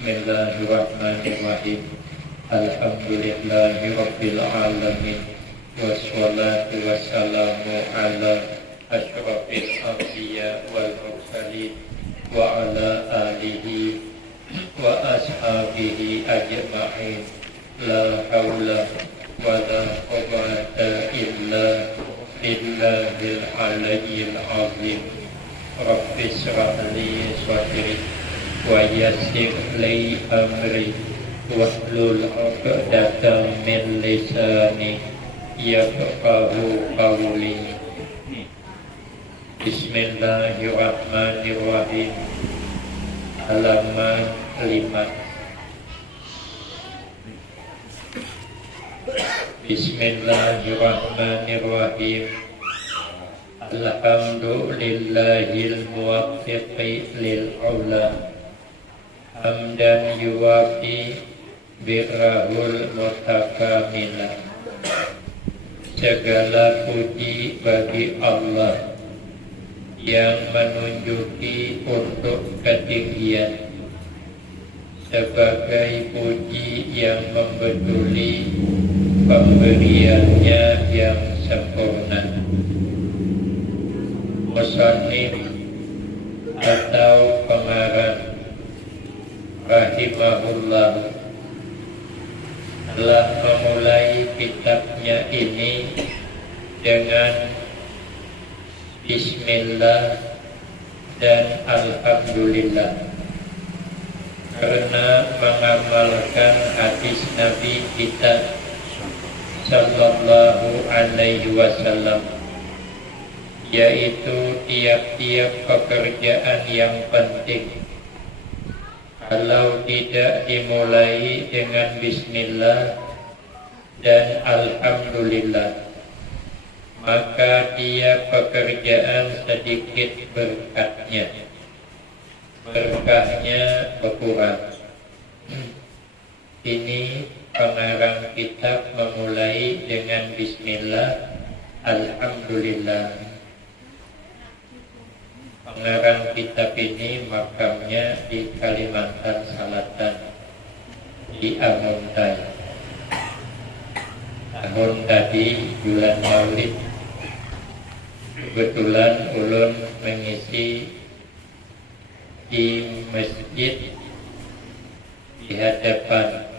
Bismillahirrahmanirrahim. Alhamdulillahirabbil alamin. Wassalatu wassalamu ala asyrafil anbiya wal mursalin wa ala alihi wa ashabihi ajma'in. La haula wa la quwwata illa billahil aliyyil azim. Rabbi shrah li sadri wa yassir li amri wahlul 'uqdatam min lisani yafqahu qawli. Bismillahirrahmanirrahim. Halaman 5. Bismillahirrahmanirrahim. Alhamdulillahil muwaffiqi lil ula hamdan yuwafi birrahul mutakamila. Segala puji bagi Allah yang menunjuki untuk ketinggian, sebagai puji yang membetuli pemberiannya yang sempurna. Musannif atau pengarang rahimahullah telah memulai kitabnya ini dengan Bismillah dan Alhamdulillah, karena mengamalkan hadis Nabi kita Sallallahu Alaihi Wasallam, yaitu tiap-tiap pekerjaan yang penting kalau tidak dimulai dengan Bismillah dan Alhamdulillah, maka dia pekerjaan sedikit berkahnya berkurang. Ini pengarang kitab memulai dengan Bismillah, Alhamdulillah. Pengarang kitab ini makamnya di Kalimantan Selatan, di Amuntai. Tahun tadi bulan Maulid, kebetulan ulun mengisi di masjid di hadapan,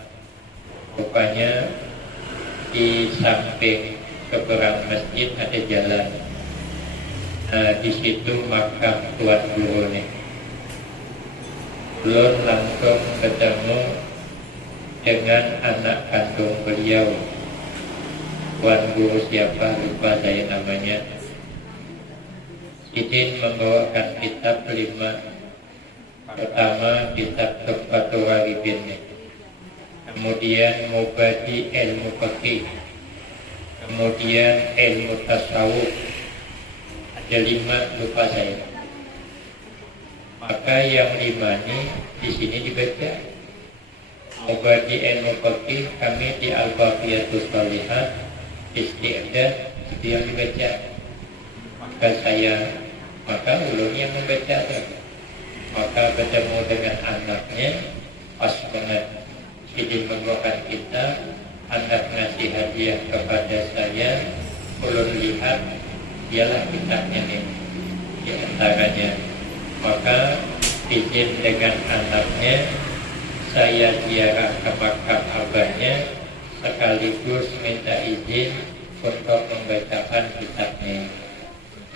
rupanya di samping seberang masjid ada jalan. Nah, di situ makam Tuan Guru nih. Belum langsung ketemu dengan anak kandung beliau. Tuan Guru siapa lupa saya namanya. Izin membawakan kitab 5. Pertama kitab Tuhfatul Arifin, kemudian Mubadi ilmu fikih, kemudian ilmu tasawuf. Ada 5 lupa saya. Maka yang 5 ini di sini dibaca. Mubadi ilmu fikih kami di Al-Baqiyatus Shalihah Isti'dad itu yang dibaca. Maka ulun yang membaca. Maka bertemu dengan anaknya, pas banget izin membawakan kita, anak ngasih hadiah kepada saya. Ulun lihat ialah kitabnya nih di antaranya. Maka izin dengan anaknya, saya ziarah ke makam abahnya, sekaligus minta izin untuk membacakan kitabnya.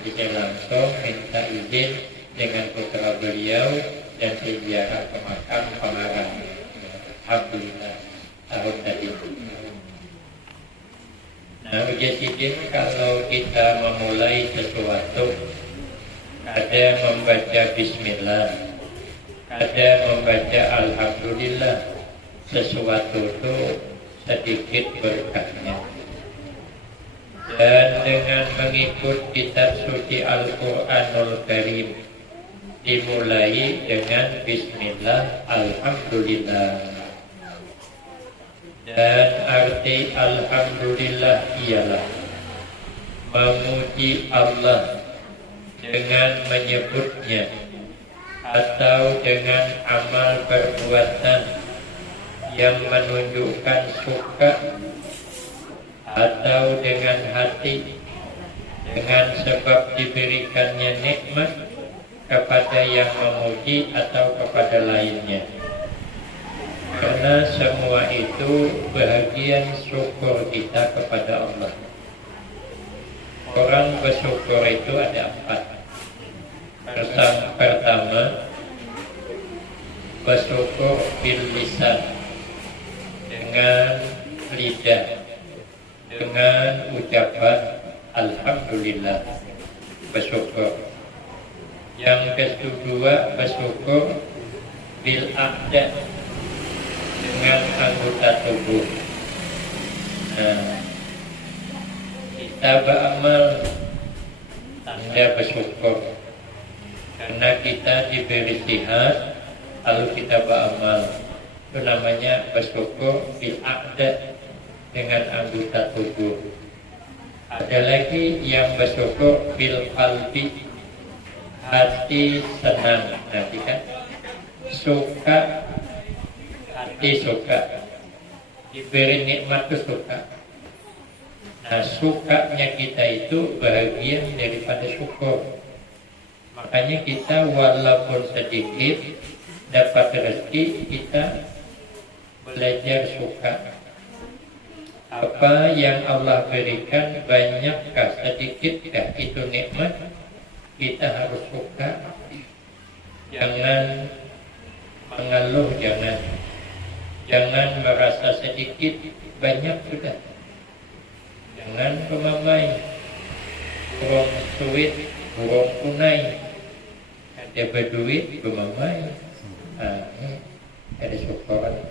Jadi saya langsung minta izin dengan putra beliau dan saya ziarah ke makam pengarang. Alhamdulillah tahun tadi. Nah, jadi kalau kita memulai sesuatu, ada membaca Bismillah, ada membaca Alhamdulillah, sesuatu itu sedikit berkahnya. Dan dengan mengikut kitab suci Al-Quranul Karim, dimulai dengan Bismillah, Alhamdulillah. Dan arti Alhamdulillah ialah memuji Allah dengan menyebutnya atau dengan amal perbuatan yang menunjukkan suka, atau dengan hati dengan sebab diberikannya nikmat kepada yang memuji atau kepada lainnya. Karena semua itu bahagian syukur kita kepada Allah. Orang bersyukur itu ada 4. Pertama, bersyukur bil lisan, dengan lidah, dengan ucapan alhamdulillah, bersyukur. Yang kedua, bersyukur bil aqda, dengan anggota tubuh. Kita beramal tanda bersyukur karena kita diberi sehat, lalu kita beramal, itu namanya bersyukur bil aqda, dengan anggota tubuh. Ada lagi yang bersyukur bil qalbi, hati senang. Nanti kan suka, hati suka, diberi nikmat itu suka. Nah, sukanya kita itu bahagian daripada syukur. Makanya kita walaupun sedikit dapat rezeki, kita belajar suka. Apa yang Allah berikan, banyakkah sedikitkah itu nikmat, kita harus suka. Jangan mengeluh, jangan merasa sedikit, banyak sudah. Jangan pemamai, burung suwit, burung kunai, ada berduit, pemamai, ada syukuran.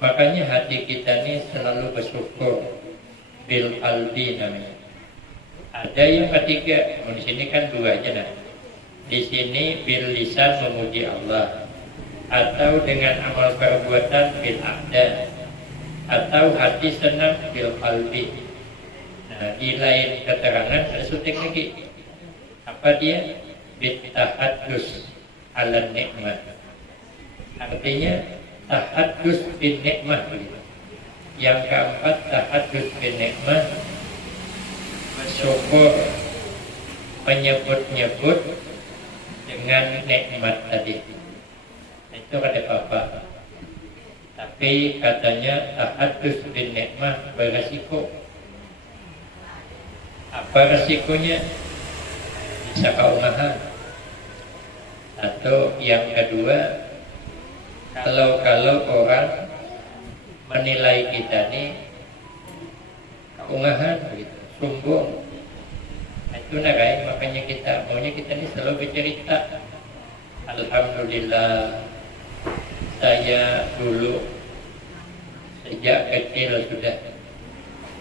Makanya hati kita ini selalu bersyukur bil qalbi namanya. Ada yang ketiga, di sini kan 2 aja nah. Di sini bil lisan memuji Allah, atau dengan amal perbuatan bil aqda, atau hati senang bil qalbi. Nah, di lain keterangan ada syuting lagi. Apa dia? Bil tahaddus ala nikmat. Artinya tahaddus bin nikmah. Yang keempat, tahaddus bin nikmah, bersyukur, menyebut-nyebut dengan nikmat tadi. Itu kata Papa. Tapi katanya tahaddus bin nikmah beresiko. Apa resikonya? Bisa keumahan. Atau yang kedua, kalau orang menilai kita ini keungahan, gitu, sombong, itu narai. Makanya maunya kita ini selalu bercerita, alhamdulillah, saya dulu sejak kecil sudah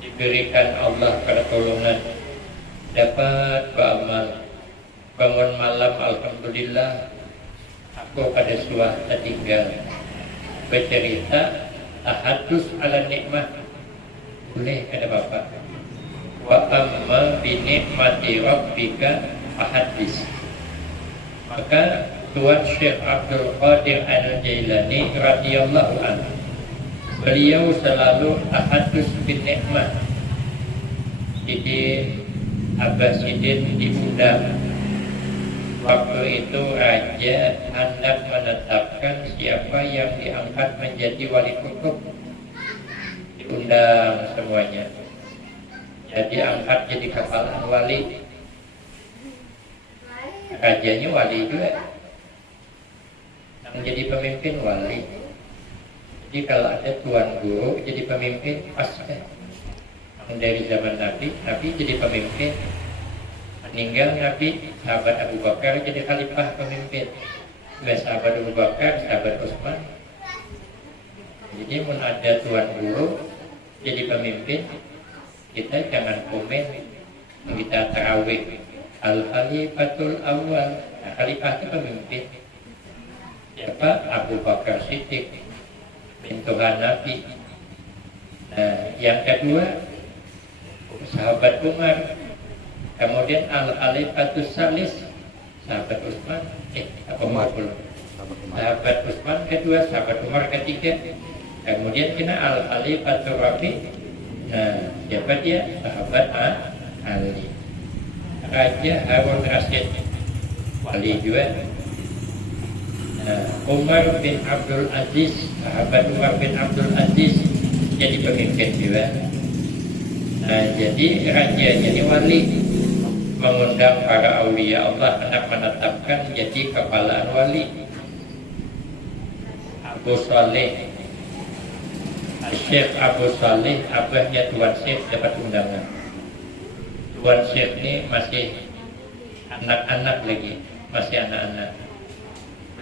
diberikan Allah pertolongan, dapat beramal, bangun malam alhamdulillah, aku pada suara tinggal, bercerita tahaddus ala nikmah. Boleh kata Bapak. Wa amma bi nikmati rabbika fahaddis. Maka Tuan Syekh Abdul Qadir Al-Jailani radhiyallahu anhu, beliau selalu tahaddus bin nikmah. Jadi Abbasidin diundang. Waktu itu raja hendak menetapkan siapa yang diangkat menjadi wali kutub. Diundang semuanya. Jadi angkat jadi kepala wali. Rajanya wali juga. Yang jadi pemimpin wali. Jadi kalau ada tuan guru jadi pemimpin pas kan. Dari zaman Nabi jadi pemimpin. Meninggal Nabi, sahabat Abu Bakar jadi khalifah pemimpin. Sahabat Abu Bakar, sahabat Utsman. Jadi mun ada tuan guru jadi pemimpin, kita jangan komen. Kita tarawih al-khalifatul awal. Nah, khalifah itu pemimpin. Siapa? Abu Bakar Siddiq, pintuhan Nabi. Nah, yang kedua sahabat Umar. Kemudian al-khalifatus salis, sahabat Utsman, Umar pula. Sahabat Utsman kedua, sahabat Umar ketiga. Kemudian kena Al-Khalifatur Rabi'. Nah, siapa dia? Sahabat Ali. Raja Harun Rasyid, wali juga. Nah, Umar bin Abdul Aziz, sahabat Umar bin Abdul Aziz jadi pemimpin juga. Nah, jadi rajanya ini wali, mengundang para aulia Allah hendak menetapkan jadi kepalaan wali. Abu Saleh, Syekh Abu Saleh, abahnya Tuan Syekh dapat undangan. Tuan Syekh ini masih anak-anak lagi, masih anak-anak.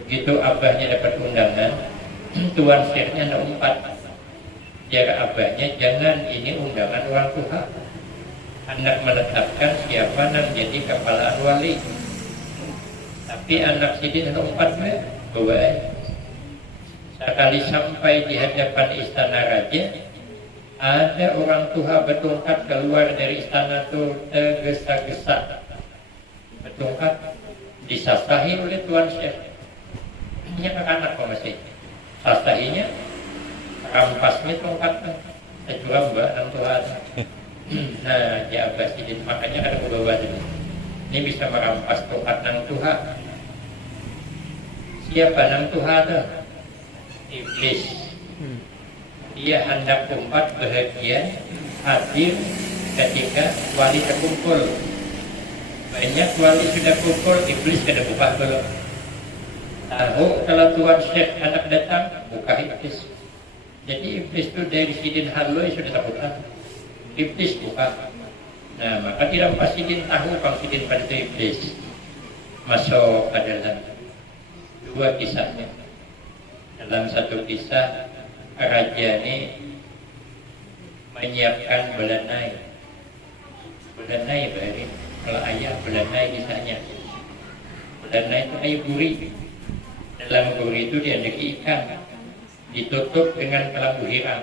Begitu abahnya dapat undangan, Tuan Syekhnya ada 4. Jaga abahnya, jangan ini undangan orang tua. Anak menetapkan siapa yang jadi kepalaan wali. Tapi anak sidin ada 4 bawa. Sekali sampai di hadapan istana raja, ada orang tua bertongkat keluar dari istana itu tergesa-gesa. Bertongkat disasahi oleh Tuan Syekh. Ini anak kok masih sasahinya rampasnya tongkatnya sejual mbak dan Tuhan. Nah, ya Abah Sidin, makanya ada kebawa ini bisa merampas tongkat nang Tuhan. Siapa nang Tuhan? Iblis. Dia hendak umpat bahagia hadir ketika wali terkumpul. Banyak wali sudah kumpul, iblis kada buka belum. Tahu kalau Tuan Syekh anak datang, buka iblis. Jadi iblis itu dari Sidin Haloi sudah takutan. Iblis buka. Nah, maka dirampas Sidin tahu kalau Sidin pada itu iblis. Masuk ke dalam 2 kisahnya. Dalam satu kisah, raja ini menyiapkan belanai. Belanai bari, kalau ayah belanai kisahnya. Belanai itu kayu guri. Dalam guri itu diadaki ikan, ditutup dengan kelambu hiram.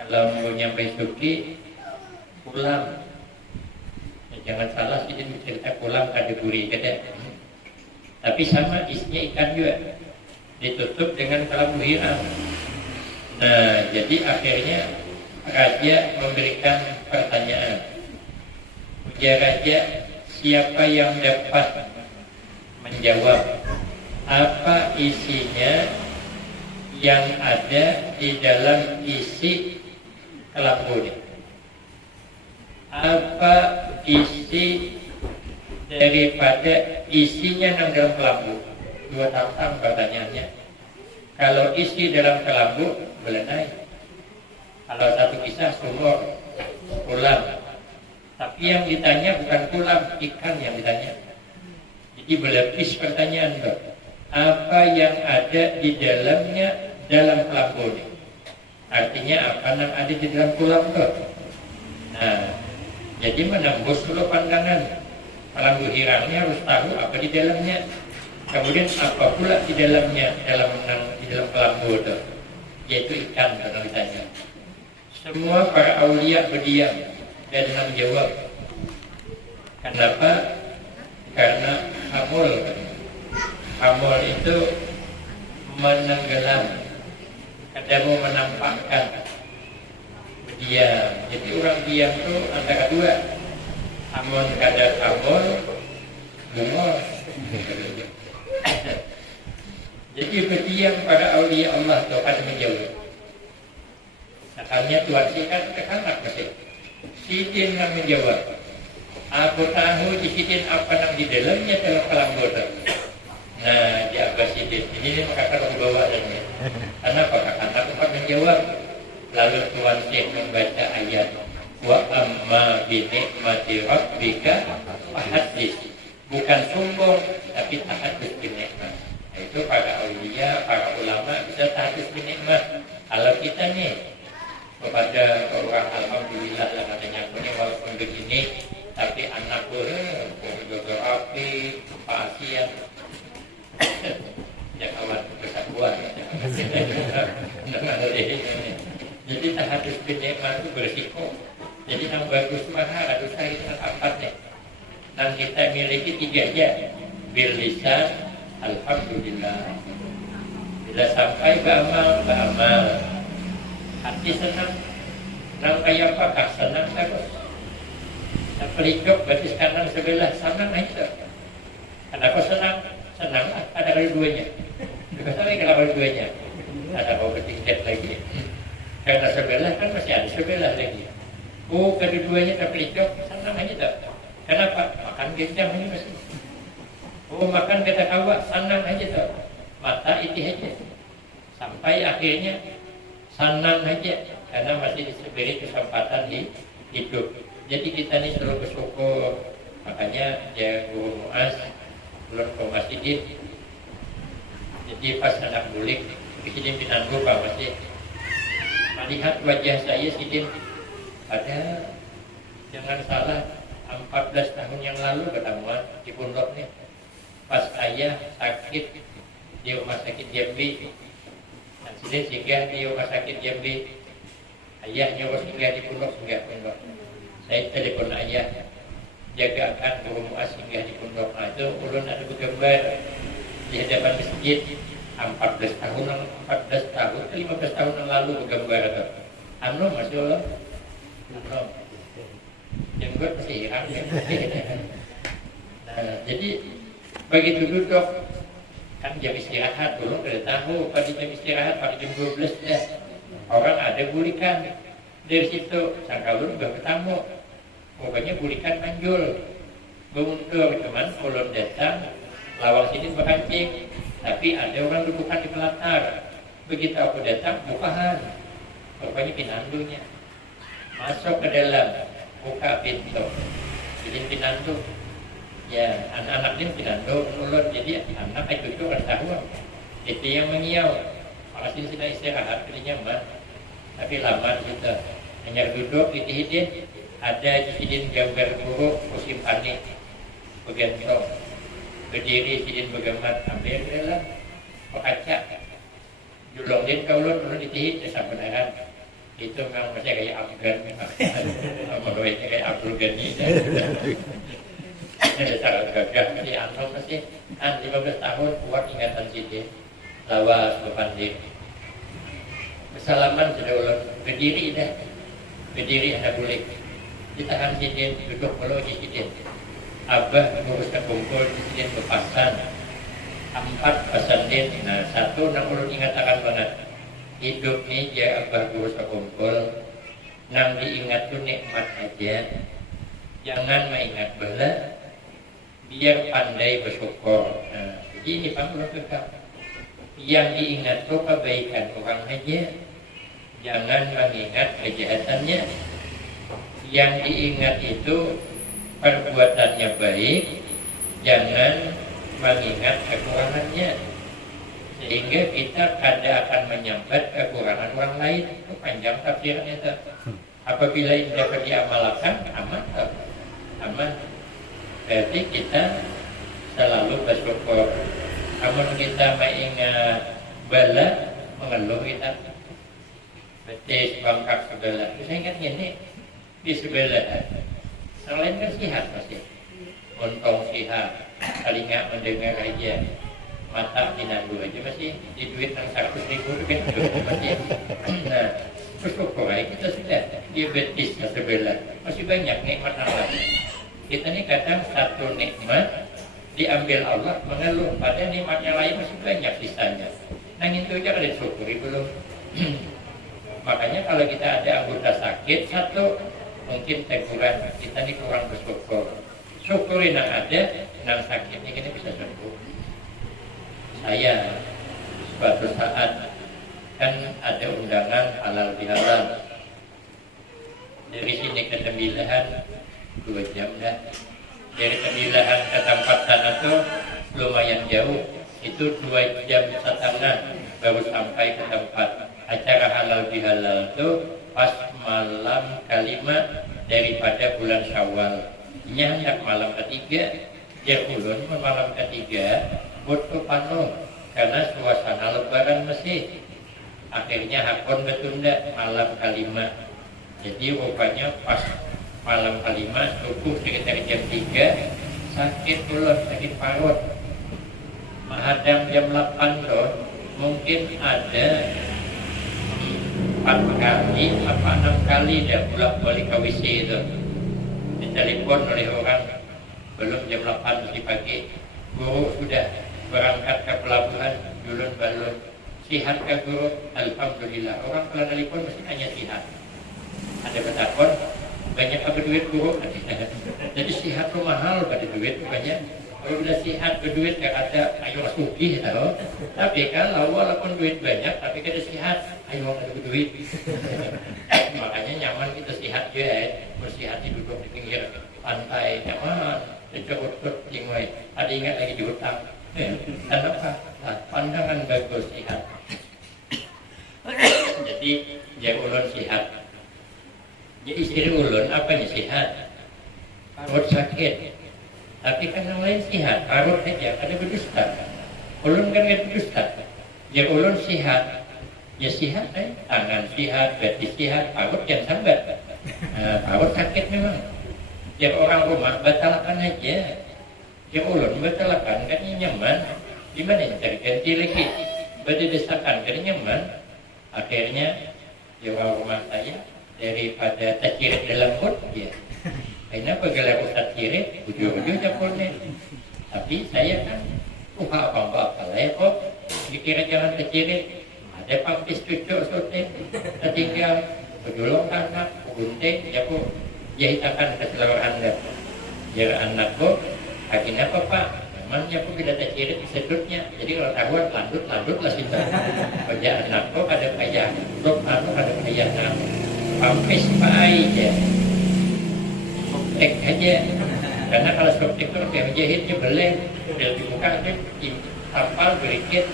Kalau mau nyampe suki, pulang. Ya, jangan salah sih cerita pulang ada guri kada. Tapi sama isinya ikan juga, ditutup dengan kelambu hiram. Nah, jadi akhirnya raja memberikan pertanyaan. Ujar raja, siapa yang dapat menjawab apa isinya yang ada di dalam isi kelambu ini? Apa isi daripada isinya yang dalam kelambu? 2 tantang pertanyaannya. Kalau isi dalam kelambu, belanai. Kalau satu kisah sumur, kolam. Tapi yang ditanya bukan kolam, ikan yang ditanya. Jadi berlapis pertanyaan tuh. Apa yang ada di dalamnya dalam kelambu ini? Artinya apa yang ada di dalam kolam tuh? Nah, jadi menembus dulu pandangan. Kelambu hiramnya harus tahu apa di dalamnya. Kemudian apa pula di dalamnya di dalam kelambu itu? Yaitu ikan kalau ditanya. Semua para aulia berdiam dan menjawab. Kenapa? Karena hamul itu menenggelam, kadang menampakkan berdiam. Jadi orang diam itu antara 2. Amun kadang hamul, bungol. Jadi berdiam pada aulia Allah itu akan menjawab. Makanya Tuhan sih kan kekanak masih. Sidin yang menjawab. Aku tahu di Sidin apa yang di dalamnya dalam kelambu. Nah, dia Abah Sidin. Ini maka kalau bawa adanya. Karena anak tempat menjawab. Lalu Tuhan Syekh membaca ayat. Wa amma binikmati rabbika fahadis. Bukan sombong, tapi tahadus binikmat. Nah, itu para aulia, para ulama bisa tahadus binikmat. Kalau kita nih kepada orang alhamdulillah lah katanya punya walaupun begini, tapi anak gue jodoh api, pasien, ya kawan kesatuan. Jadi tahadus binikmat itu berisiko. Jadi yang bagus mana ada saya dengan 4 nih. Dan kita miliki 3 aja. bil lisan alhamdulillah. Bila sampai beramal hati senang kayak apa? Senang terus. Pelicok berarti sekarang sebelah senang aja. Kenapa senang? Senang ada keduanya. Sampai kalau keduanya ada overthinking lagi. Karena sebelah kan masih ada sebelah lagi. Oh, kedua-duanya terpelicok, senang aja tak? Kenapa? Makan gendang ini masih. Oh, makan kata kawa, senang aja tak? Mata itu aja. Sampai akhirnya senang aja. Karena masih diberi kesempatan di hidup. Jadi kita ini selalu bersyukur. Makanya dia Guru Muaz, belum ke masjid. Jadi pas anak bulik, Sidin Pinanggu Pak Masjid. Melihat wajah saya Sidin, ada jangan salah 14 tahun yang lalu pertemuan di pondoknya. Pas ayah sakit di rumah sakit Jambi, dan Sidin singgah di rumah sakit Jambi. Ayahnya harus singgah di pondok. Saya telepon ayah, jagakan Guru Muaz singgah di pondok. Nah itu ulun ada bergambar di hadapan masjid 14 tahun 15 tahun yang lalu bergambar itu. Anu Masya Allah, jenggot masih hilang ya. Nah, jadi begitu duduk kan jam istirahat dulu udah tahu pada jam istirahat pada jam 12 dah orang ada bulikan dari situ sangka lu udah bertamu pokoknya bulikan manjul mengundur cuman kolon datang lawang sini berkancing tapi ada orang dudukan di belakang begitu aku datang bukaan pokoknya pinandunya masuk ke dalam buka pintu jadi pinandu ya anak-anak ini pinandu ulun jadi anak itu kan tahu itu yang mengiau makasih sudah istirahat pilih nyaman tapi lama gitu hanya duduk di hidin ada Sidin gambar buruk musim panik bagian sok berdiri Sidin bergambar ambil dalam kaca julongin kaulun ulun ditihit desa benaran itu memang masih kayak Afgan menurutnya kayak Abdul Ghani desa gagah di Anong masih 15 tahun kuat ingatan Sidin lawas berpanding Bersalaman sudah ulun berdiri ada boleh ditahan Sidin duduk mulu di Sidin Abah menguruskan kumpul di Sidin berpasan 4 pasan din. Nah 1 nang ulun ingatakan banget hidup ni dia Abah menguruskan kumpul nang diingat tu nikmat aja jangan mengingat bela biar pandai bersyukur. Nah jadi ini ulun kekal yang diingat tu kebaikan orang aja jangan mengingat kejahatannya yang diingat itu perbuatannya baik jangan mengingat kekurangannya sehingga kita kadang akan menyambat kekurangan orang lain itu panjang tafsirnya itu apabila ini dapat diamalkan aman berarti kita selalu bersyukur namun kita mengingat bala mengeluh kita betis bangkak sebelah saya ingat gini di sebelah yang lain kan sihat pasti untung sihat telinga mendengar aja mata dinandu aja masih di duit yang 100.000 itu kan masih nah bersyukur aja kita sudah diabetes sebelah masih banyak nikmat Allah kita ini kadang satu nikmat diambil Allah mengeluh pada nikmatnya lain masih banyak sisanya nah itu aja ada syukuri belum makanya kalau kita ada anggota sakit satu mungkin teguran kita ini kurang bersyukur syukurin yang ada yang sakitnya kita bisa sembuh. Saya suatu saat kan ada undangan halal bihalal dari sini ke Tembilahan 2 jam dah dari Tembilahan ke tempat sana tuh lumayan jauh itu 2 jam setengah baru sampai ke tempat acara halal bihalal tuh pas malam kelima daripada bulan Syawal. Ini hendak malam ketiga, dia ulun malam ketiga butuh panu karena suasana lebaran masih. Akhirnya hakon betunda malam kelima. Jadi rupanya pas malam kelima subuh sekitar jam 3 sakit ulun, sakit parut. menghadang jam 8 loh, mungkin ada 4 kali apa 6 kali dia bolak-balik ke WC itu. Ditelepon oleh orang, belum jam 8 di pagi, guru sudah berangkat ke pelabuhan, dulun balun. Sihat ke guru? Alhamdulillah. Orang kalau telepon mesti hanya sihat. Ada bertakon, banyak apa duit guru? Jadi sihat itu mahal pada duit banyak. Kalau sudah sihat berduit ya kata ayo sugih tahu. Tapi kalau walaupun duit banyak tapi kada sihat, ayo ada duit. Makanya nyaman kita sihat juga, bersihat duduk di pinggir pantai nyaman. Cocok tinggal. Ada ingat lagi diutang. Kenapa? Pandangan bagus sihat. Jadi dia ulun sihat. Jadi istri ulun apa nih sihat? Perut sakit. Tapi kan yang lain sihat, parut saja, ada berdusta. Ulun kan gak berdusta. Ya ulun sihat, ya sihat tangan sihat, betis sihat, parut yang sambat. Parut sakit memang. Ya orang rumah batalkan aja. Ya ulun batalkan, kan nyaman. Gimana yang cari ganti lagi? Berdesakan, kan nyaman. Akhirnya, ya orang rumah saya, daripada tercirit dalam pun, ya. Kenapa gelar Ustaz Kirit, ujung-ujung capurnya. Tapi saya kan, apa-apa lah ya kok. Dikira jangan tercirit. Ada pampis cucuk sote, tertinggal, berjolong anak, gunting, ya kok. Jahitakan ke seluruh anda. Ya anak kok, akhirnya apa pak? Memangnya kok bila tercirit disedutnya. Jadi kalau tahuan, landut lah kita. Kerja anak kok ada ayah, dok anak ada ayah anak. Pampis pak aja. Soptek aja, karena kalau soptek itu yang jahitnya beleng, dari muka itu tampal berikit,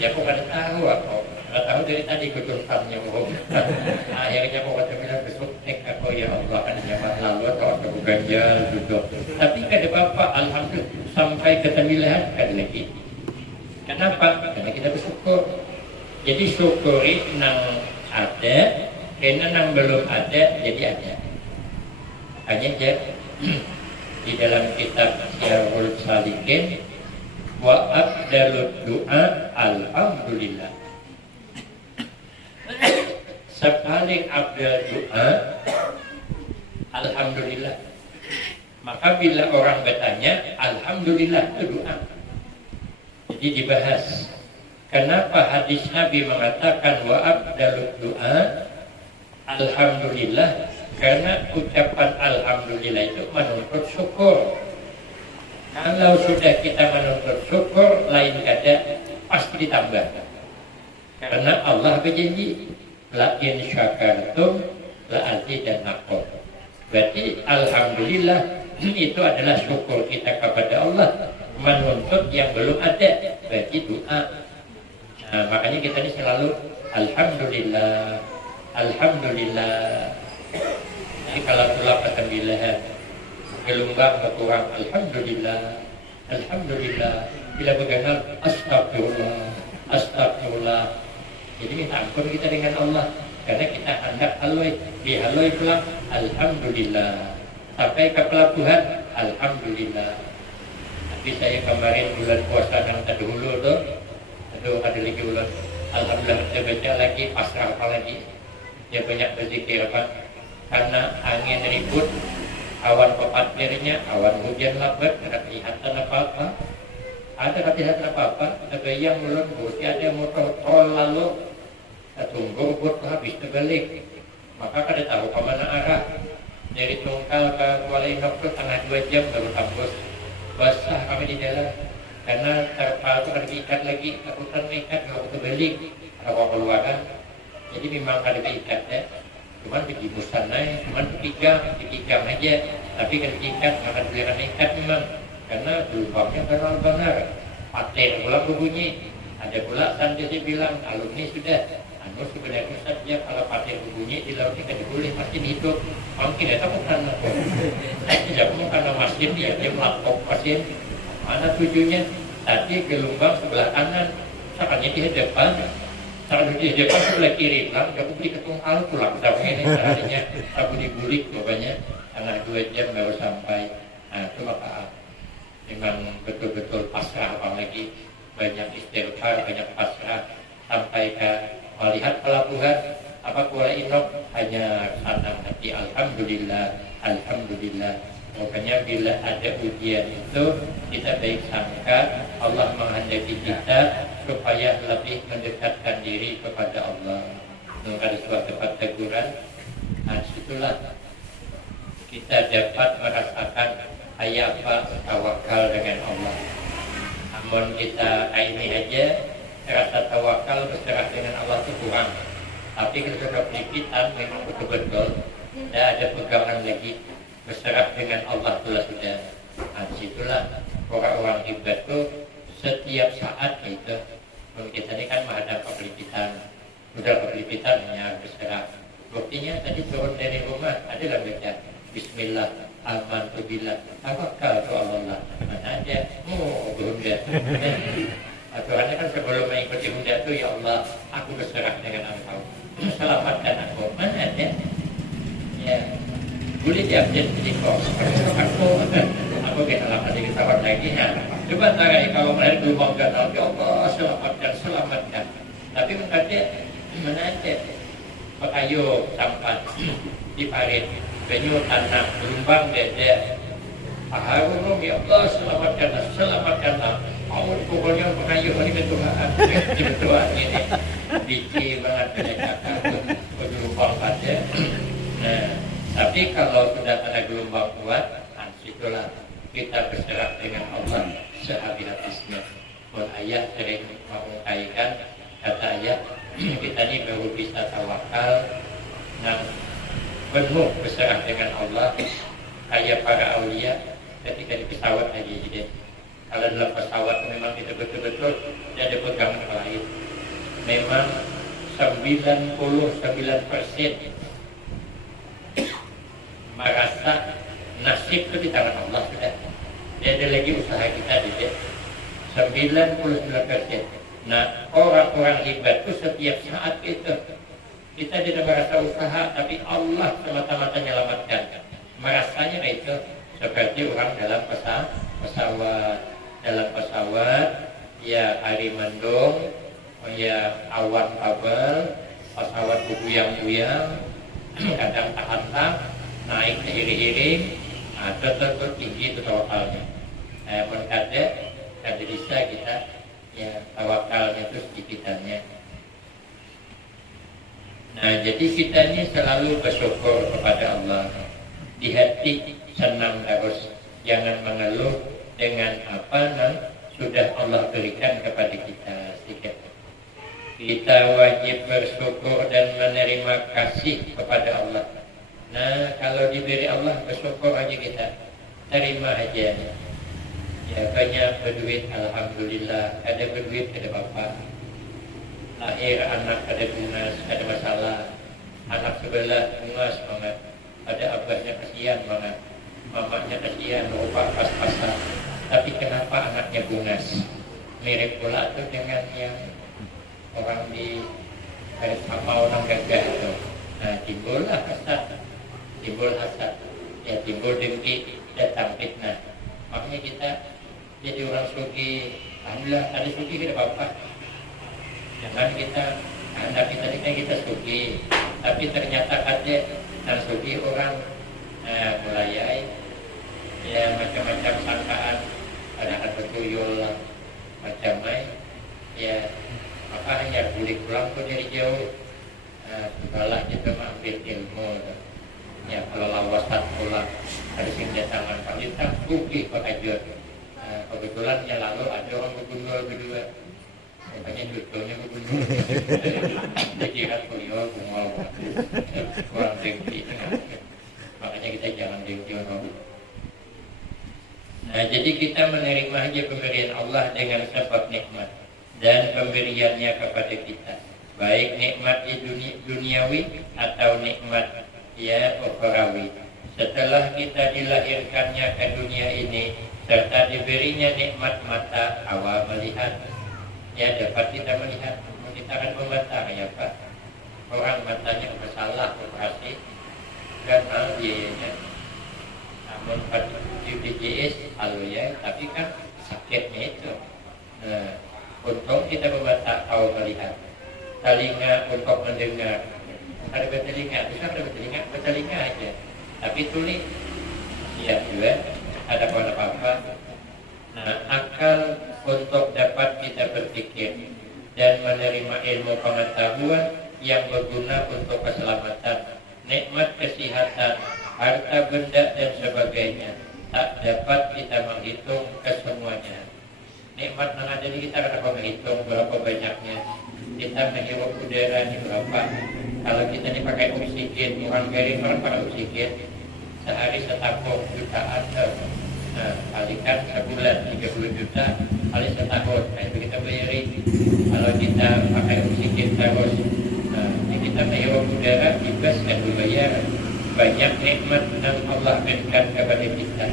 ya kok nggak tahu apa, nggak tahu dari tadi kejurutannya bohong. Akhirnya kok kata bilang soptek, aku ya Allah kan zaman lalu atau aku ganjal juga. Tapi kada apa, alhamdulillah sampai ke pemilihan ada lagi. Kenapa? Karena kita bersyukur. Jadi syukuri nang ada, karena nang belum ada, jadi ada. Hanya di dalam kitab Syarhul Salikin wa afdalud du'a alhamdulillah. Sepaling afdal doa alhamdulillah. Maka bila orang bertanya alhamdulillah itu doa. Jadi dibahas kenapa hadis Nabi mengatakan wa afdalud du'a alhamdulillah. Karena ucapan alhamdulillah itu menuntut syukur. Kalau sudah kita menuntut syukur, lain kata pasti ditambah. Karena Allah berjanji, la in syakartum la azidannakum. Berarti alhamdulillah itu adalah syukur kita kepada Allah, menuntut yang belum ada, berarti doa. Nah, makanya kita ini selalu alhamdulillah, alhamdulillah. Jadi kalau pula pemilihan gelombang berkurang, alhamdulillah, alhamdulillah. Bila berganal, astagfirullah, astagfirullah. Jadi minta ampun kita dengan Allah, karena kita hendak haloi, dihaloi pulang, alhamdulillah. Sampai ke pelabuhan, alhamdulillah. Tapi saya kemarin bulan puasa yang terdahulu tuh, aduh ada lagi bulan, alhamdulillah saya baca lagi, pasrah apa lagi, dia banyak berzikir apa. Karena angin ribut, awan pepatirnya, awan hujan lebat, ada kelihatan apa-apa. Ada kelihatan apa-apa, ada yang mulun bukti, ada motor tol lalu, tunggu buat habis terbalik. Maka kada tahu kemana arah. Dari Tungkal ke Kuala Inok itu tengah 2 jam baru kampus. Basah kami di jalan. Karena terpal itu ada diikat lagi, takutan mengikat, kalau terbalik, ada keluaran. Jadi memang ada diikat ya. Cuman pergi busana, cuman pergi jam aja. Tapi kan diikat, akan belikan ikat memang. Karena lubangnya benar-benar. Paten pula berbunyi. Ada pula santri bilang, alumni sudah. Anu sebenarnya saja kalau paten berbunyi di laut tidak boleh mesin hidup. Mungkin itu bukan apa. Tidak karena mesin dia melapok mesin. Mana tujuannya? Tadi gelombang sebelah kanan, sakanya di depan. Kalau di depan sebelah kiri, lang, aku beli ketung al pulang sama ini caranya, aku dibulik pokoknya, karena 2 jam baru sampai. Nah itu maka memang betul-betul pasrah, apalagi banyak istighfar, banyak pasrah, sampai ke melihat pelabuhan apa Kuala Inok hanya senang hati, alhamdulillah, alhamdulillah. Makanya bila ada ujian itu kita baik sangka Allah menghendaki kita supaya lebih mendekatkan diri kepada Allah. Ada suatu teguran, nah situlah kita dapat merasakan apa tawakal dengan Allah. Namun kita ini aja rasa tawakal berserah dengan Allah itu kurang. Tapi kalau kita memang betul-betul tidak ada pegangan lagi, berserah dengan Allah itulah sudah. Nah, disitulah orang-orang hebat itu setiap saat itu. Kita ini kan menghadap pelipitan, udah pelipitan hanya berserah. Buktinya tadi turun dari rumah adalah baca Bismillah, amantu billah, tawakal ke Allah. Mana ada? Oh, bunda. Aturannya kan sebelum mengikuti bunda itu, ya Allah, aku berserah dengan Engkau. Selamatkan aku. Mana ada? Ya, boleh diambil di kos. Aku kita lama lagi tawar lagi ya. Coba tarai kalau melihat gelombang danau, ya Allah, selamatkan, selamatkan. Tapi mengatakan mana ada? Pekayu sampan di parit, penyu tanah, gelombang dada. Harun, ya Allah, selamatkanlah, selamatkanlah. Awal pokoknya pekayu ini berdoaan, berdoaan ini. Bici banget pendekatan gelombang pada. Nah, tapi kalau sudah ada gelombang kuat, situlah kita berserah dengan Allah sehabis-habisnya. Pun ayah sering mengungkaikan, kata ayah, kita ini baru bisa tawakal yang penuh berserah dengan Allah kayak para aulia ketika di pesawat aja jadi. Kalau dalam pesawat memang tidak betul-betul tidak ada pegangan lain. Memang 99% merasa nasib itu di tangan Allah sudah. Tidak ada lagi usaha kita tidak. 99%. Nah, orang-orang hebat itu setiap saat itu kita tidak merasa usaha, tapi Allah semata-mata menyelamatkan. Merasanya itu seperti orang dalam pesawat. Dalam pesawat, ya hari mendung, ya awan kabel, pesawat buyang-buyang, kadang tahan-tahan, naik seiring-iring, tetap tinggi itu tawakalnya. Kada bisa kita ya tawakalnya itu sedikitannya. Nah, jadi kita ini selalu bersyukur kepada Allah. Di hati senang terus, jangan mengeluh dengan apa yang sudah Allah berikan kepada kita. Kita wajib bersyukur dan menerima kasih kepada Allah. Nah, kalau diberi Allah bersyukur aja kita, terima aja. Ya banyak berduit, alhamdulillah. Ada berduit, ada bapak. Lahir anak ada bungas, ada masalah. Anak sebelah bungas banget. Ada abahnya kasihan banget. Mamanya kasihan, lupa pas-pasan. Tapi kenapa anaknya bungas? Mirip pula tuh dengan yang orang di sama orang gagah itu. Nah, timbullah hasad. Timbul hasad. Ya timbul dengki, datang fitnah. Makanya kita jadi orang sugi. Alhamdulillah, ada sugi kita apa-apa. Jangan kita, anak kita sugi. Tapi ternyata ada dan sugi orang mulai ya macam-macam sangkaan. Ada bertuyul lah macam-macam ya maka hanya boleh pulang pun dari jauh. Balah kita mengambil ilmu ya kalau lawasan pulang harus kedatangan palitan rugi pakajut. Kebetulan ya lalu ada orang gubernur berdua makanya jodohnya gubernur jadi kan kuliah bungol kurang dengki makanya kita jangan dengki orang. Nah, jadi kita menerima aja pemberian Allah dengan sebab nikmat dan pemberiannya kepada kita, baik nikmat di duniawi atau nikmat ya ukhrawi. Setelah kita dilahirkannya ke dunia ini serta diberinya nikmat mata awal melihat, ya dapat kita melihat, kita akan membantah ya Pak. Orang matanya bersalah operasi dan biayanya. Namun pada BPJS halo ya, tapi kan sakitnya itu kita bermata tahu melihat, telinga untuk mendengar. Ada bertelinga, bisa ada bertelinga aja. Tapi tuli, ya juga ada apa-apa. Nah, akal untuk dapat kita berpikir dan menerima ilmu pengetahuan yang berguna untuk keselamatan, nikmat kesehatan, harta benda dan sebagainya, tak dapat kita menghitung kesemuanya. Nikmat yang ada di kita kita menghitung berapa banyaknya. Kita menghirup udara ini berapa. Kalau kita dipakai oksigen, orang garing orang pakai oksigen sehari setahun jutaan. Nah, kalikan sebulan 30 juta kali setahun. Nah, itu kita bayari. Kalau kita pakai oksigen terus, nah, ini kita menghirup udara bebas dan berbayar. Banyak nikmat yang Allah berikan kepada kita.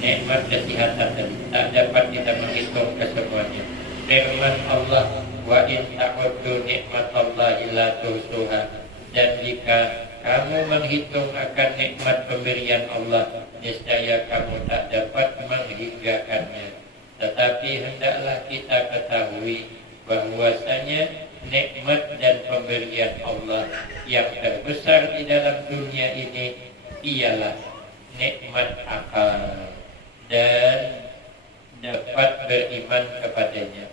Nikmat kesehatan tadi tak dapat kita menghitung kesemuanya. Firman Allah, wa in ta'uddu nikmatallahi la tuhsuha. Dan jika kamu menghitung akan nikmat pemberian Allah, niscaya kamu tak dapat menghinggakannya. Tetapi hendaklah kita ketahui bahwasanya nikmat dan pemberian Allah yang terbesar di dalam dunia ini ialah nikmat akal dan dapat beriman kepadanya.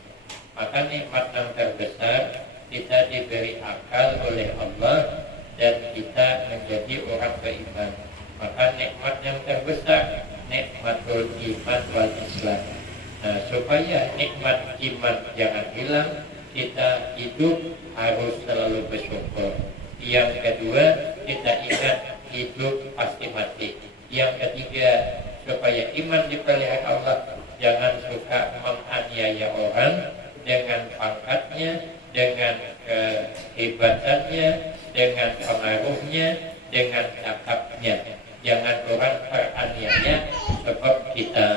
Maka nikmat yang terbesar kita diberi akal oleh Allah dan kita menjadi orang beriman. Maka nikmat yang terbesar nikmatul iman wal Islam. Nah, supaya nikmat iman jangan hilang, kita hidup harus selalu bersyukur. Yang kedua, kita ingat hidup pasti mati. Yang ketiga, supaya iman dipelihara Allah, jangan suka menganiaya orang dengan pangkatnya, dengan kehebatannya, dengan pengaruhnya, dengan cakapnya. Jangan orang teraniaya sebab kita.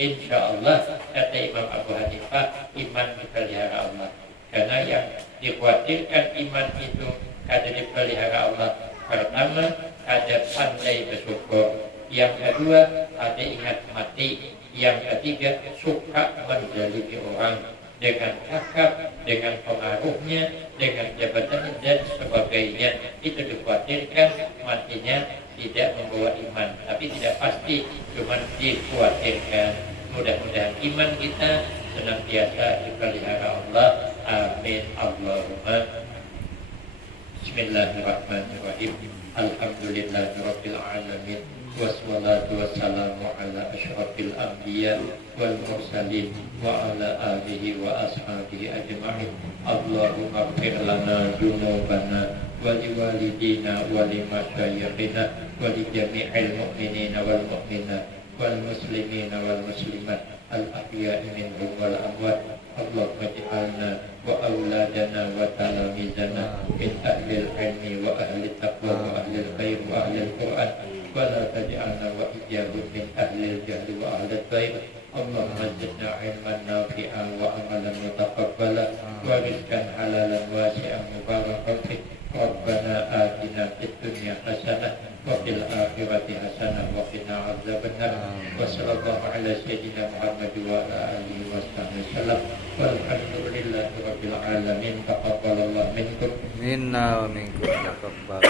Insya Allah, kata Imam Abu Hanifah, iman dipelihara Allah. Karena yang dikhawatirkan iman itu kada dipelihara Allah. Pertama, ada pandai bersyukur. Yang kedua, ada ingat mati. Yang ketiga, suka menzalimi orang dengan cakap, dengan pengaruhnya, dengan jabatannya dan sebagainya. Itu dikhawatirkan matinya tidak membawa iman, tapi tidak pasti, cuma dikhawatirkan. Mudah-mudahan iman kita senantiasa dipelihara Allah. Amin. Allahumma. Bismillahirrahmanirrahim. Alhamdulillahirabbil alamin. Wassalatu wassalamu ala asyrafil anbiya wal mursalin wa ala alihi wa ashabihi ajma'in. Allahumma ighfir lana dzunubana wa liwalidina wa limasyayikhina wa li jami'il mu'minina wal mu'minat wal muslimina wal muslimat al ahya'i minhum wal amwat. Allahumma ij'alna wa auladana wa talamizana min ahlil ilmi wa ahli taqwa wa ahli khair wa ahli al-Qur'an wa la taj'alna wa iyahum min ahli al-jahl wa ahli al-khair. Allahumma zidna ilman nafi'an wa amalan mutaqabbala wa rizqan halalan wasi'an mubarakan fih. Rabbana atina fid dunya hasanah wa fil akhirati hasanah wa qina adzabannar. Wa sallallahu ala sayyidina Muhammad wa ala alihi wa sahbihi wasallam. Walhamdulillahi rabbil alamin. Taqabbalallahu minkum minna wa minkum taqabbal.